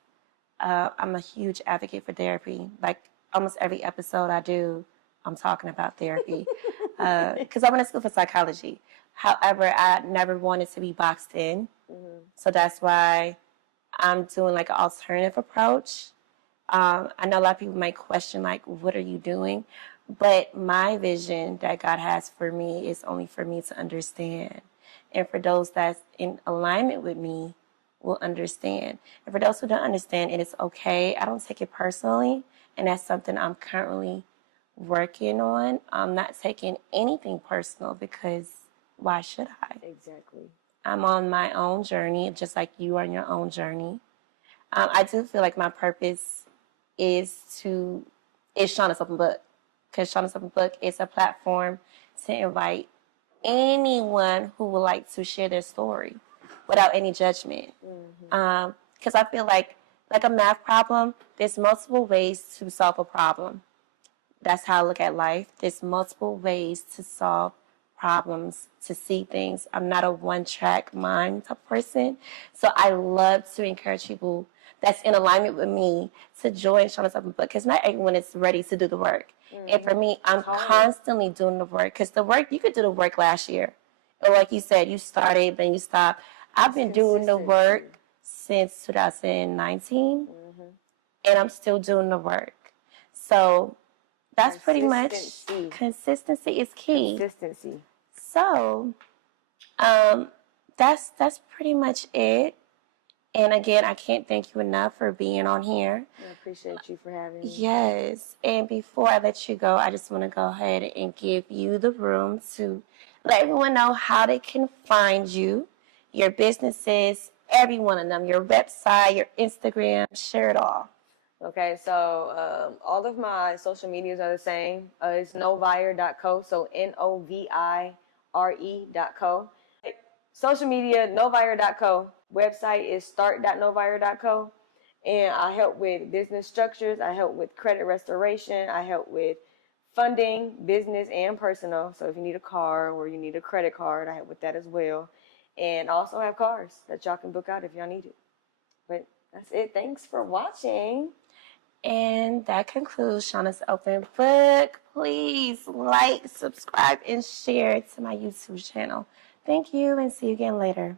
I'm a huge advocate for therapy. Like almost every episode I do, I'm talking about therapy because I went to school for psychology. However, I never wanted to be boxed in. So that's why I'm doing like an alternative approach. I know a lot of people might question, like, what are you doing? But my vision that God has for me is only for me to understand. And for those that's in alignment with me will understand. And for those who don't understand, it is okay. I don't take it personally. And that's something I'm currently working on. I'm not taking anything personal because why should I? Exactly. I'm on my own journey, just like you are on your own journey. I do feel like my purpose is Shawna's Open Book. Because Shawna's Open Book is a platform to invite anyone who would like to share their story without any judgment. Because I feel like a math problem, there's multiple ways to solve a problem. That's how I look at life. There's multiple ways to solve problems, to see things. I'm not a one-track mind type person. So I love to encourage people that's in alignment with me to join Shawna's Open Book because not everyone is ready to do the work. And for me, I'm constantly doing the work because the work, you could do the work last year. Or like you said, you started, then you stopped. I've been doing the work since 2019 and I'm still doing the work. So that's pretty much consistency is key. Consistency. So that's pretty much it. And again, I can't thank you enough for being on here. I appreciate you for having me. Yes. And before I let you go, I just want to go ahead and give you the room to let everyone know how they can find you, your businesses, every one of them, your website, your Instagram, share it all. Okay, so all of my social medias are the same. It's novire.co, so NOVIRE.co. Social media, novire.co. Website is start.novire.co. And I help with business structures. I help with credit restoration. I help with funding, business and personal. So if you need a car or you need a credit card, I help with that as well. And I also have cars that y'all can book out if y'all need it. But that's it. Thanks for watching. And that concludes Shawna's Open Book. Please like, subscribe, and share to my YouTube channel. Thank you, and see you again later.